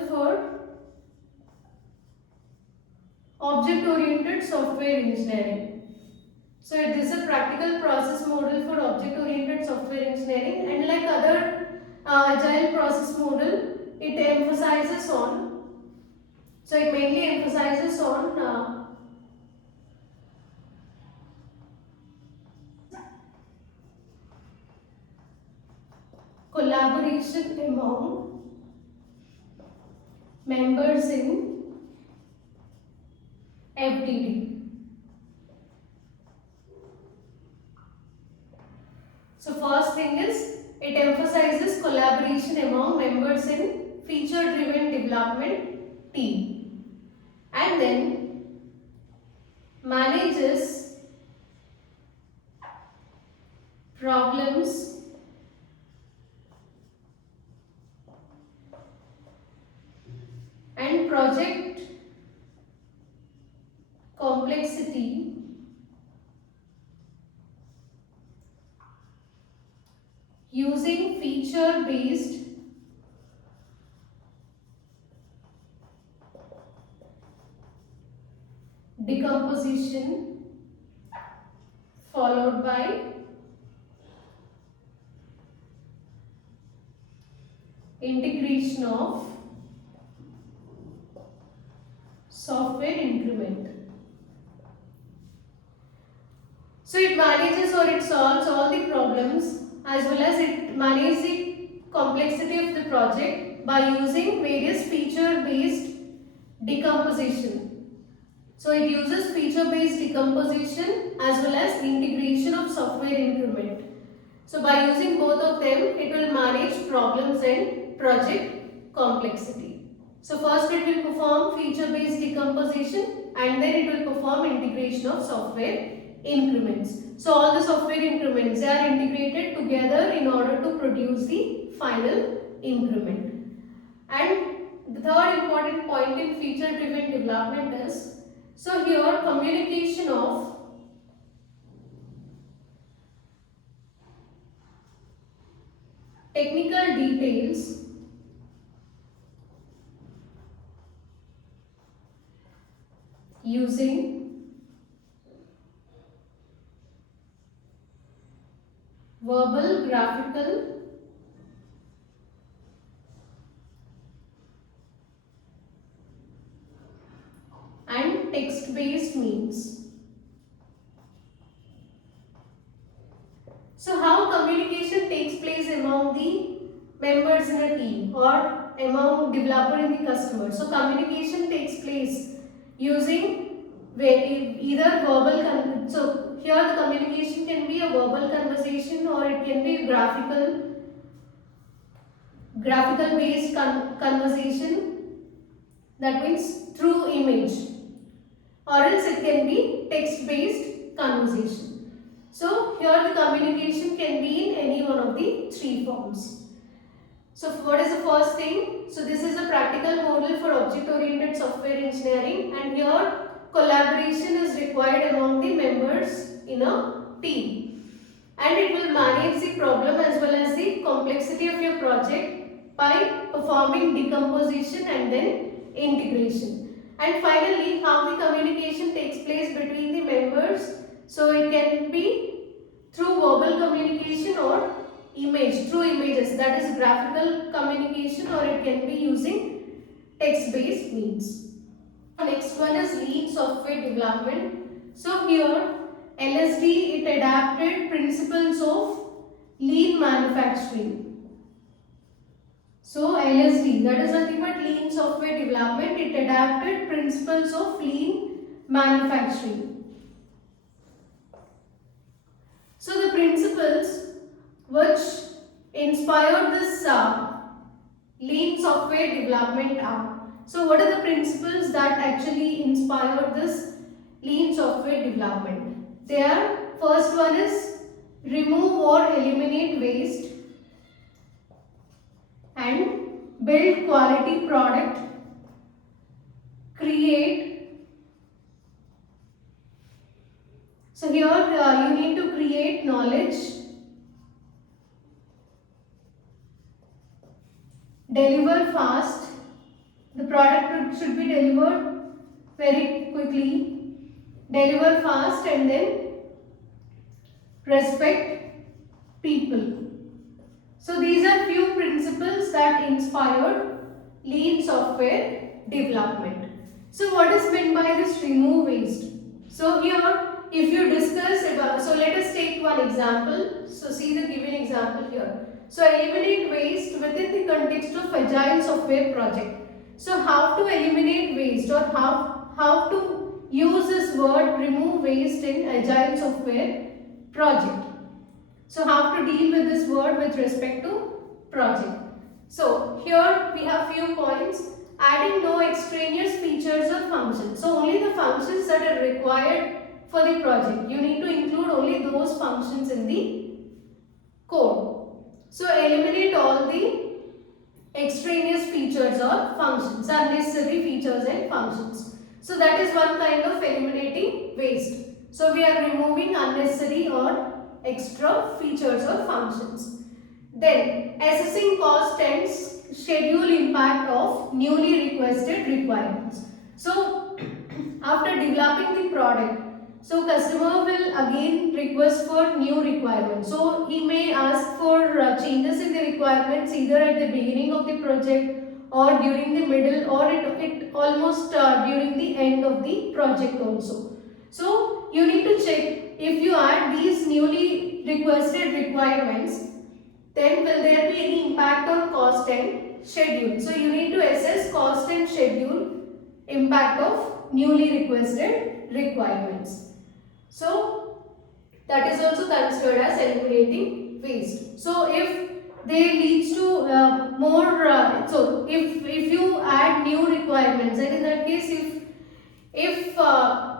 model for object-oriented software engineering. So this is a practical process model for object-oriented software engineering, and like other agile process model, it emphasizes on, so it mainly emphasizes on collaboration among members in FDD. So first thing is, it emphasizes collaboration among members in feature-driven development team, and then manages problems and project complexity using feature-based decomposition followed by integration of software increment. So it manages or it solves all the problems, as well as it manages the complexity of the project by using various feature-based decomposition. So it uses feature-based decomposition as well as integration of software increment. So by using both of them, it will manage problems and project complexity. So first it will perform feature-based decomposition, and then it will perform integration of software increments. So all the software increments, they are integrated together in order to produce the final increment. And the third important point in feature-driven development is, so here communication of technical details using verbal, graphical and text-based means. So how communication takes place among the members in a team or among developer and the customer. So communication takes place using either verbal, so here the communication can be a verbal conversation, or it can be graphical based conversation, that means through image, or else it can be text based conversation. So here the communication can be in any one of the three forms. So what is the first thing? So this is a practical model for object oriented software engineering, and here collaboration is required among the members in a team, and it will manage the problem as well as the complexity of your project by performing decomposition and then integration. And finally, how the communication takes place between the members. So it can be through verbal communication or through images, that is graphical communication, or it can be using text based means. Next one is lean software development. So here LSD, it adapted principles of lean manufacturing. So LSD, that is nothing but lean software development, it adapted principles of lean manufacturing. So the principles which inspired this lean software development are. So what are the principles that actually inspired this lean software development? They are, first one is remove or eliminate waste and build quality product, create. So here you need to create knowledge, deliver fast The product should be delivered very quickly, deliver fast, and then respect people. So these are few principles that inspired lean software development. So what is meant by this remove waste? So here if you discuss about, so let us take one example. So see the given example here. So eliminate waste within the context of agile software project. So how to eliminate waste, or how to use this word remove waste in agile software project. So how to deal with this word with respect to project. So here we have few points. Adding no extraneous features or functions. So only the functions that are required for the project. You need to include only those functions in the code. So eliminate all the extraneous features or functions, unnecessary features and functions. So that is one kind of eliminating waste. So we are removing unnecessary or extra features or functions. Then assessing cost and schedule impact of newly requested requirements. So after developing the product, so customer will again request for new requirements. So he may ask for changes in the requirements either at the beginning of the project or during the middle, or it almost during the end of the project also. So you need to check if you add these newly requested requirements, then will there be any impact on cost and schedule. So you need to assess cost and schedule impact of newly requested requirements. So that is also considered as eliminating waste. So if they leads to more, so if you add new requirements, and in that case if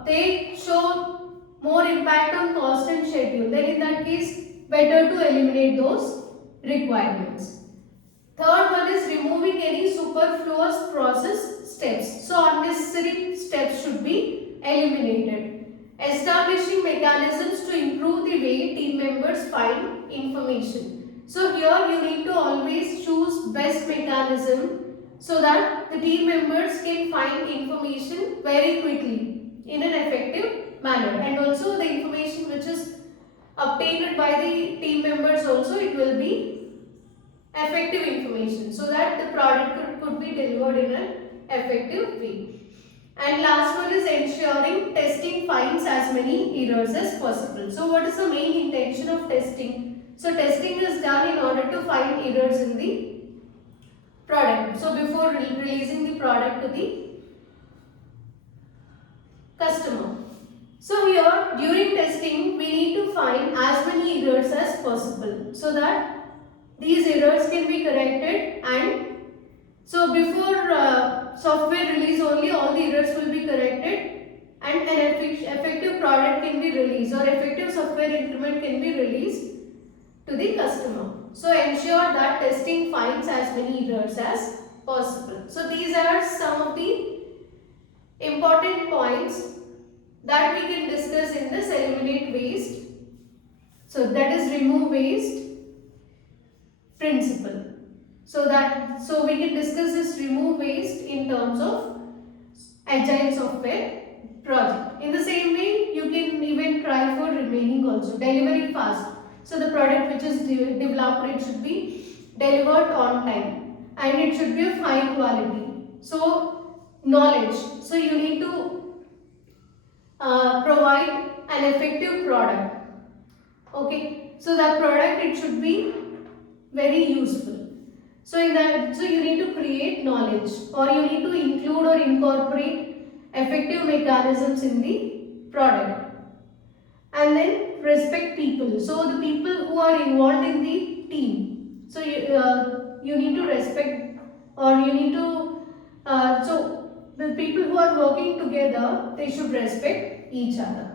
they show more impact on cost and schedule, then in that case better to eliminate those requirements. Third one is removing any superfluous process steps. So unnecessary steps should be eliminated. Establishing mechanisms to improve the way team members find information. So here you need to always choose best mechanism so that the team members can find information very quickly in an effective manner, and also the information which is obtained by the team members also, it will be effective information so that the product could be delivered in an effective way. And last one is ensuring testing finds as many errors as possible. So what is the main intention of testing? So testing is done in order to find errors in the product. So before releasing the product to the customer. So here during testing we need to find as many errors as possible so that these errors can be corrected, and so before software release only all the errors will be corrected and an effective product can be released, or effective software increment can be released to the customer. So ensure that testing finds as many errors as possible. So these are some of the important points that we can discuss in this eliminate waste. So that is remove waste principle. So we can discuss this remove waste in terms of agile software project. In the same way, you can even try for remaining also. Deliver it fast. So the product which is developed, it should be delivered on time and it should be of high quality. So knowledge. So you need to provide an effective product. Okay. So that product, it should be very useful. So you need to create knowledge, or you need to include or incorporate effective mechanisms in the product. And then respect people. So the people who are involved in the team. So you need to respect, or you need to so the people who are working together, they should respect each other.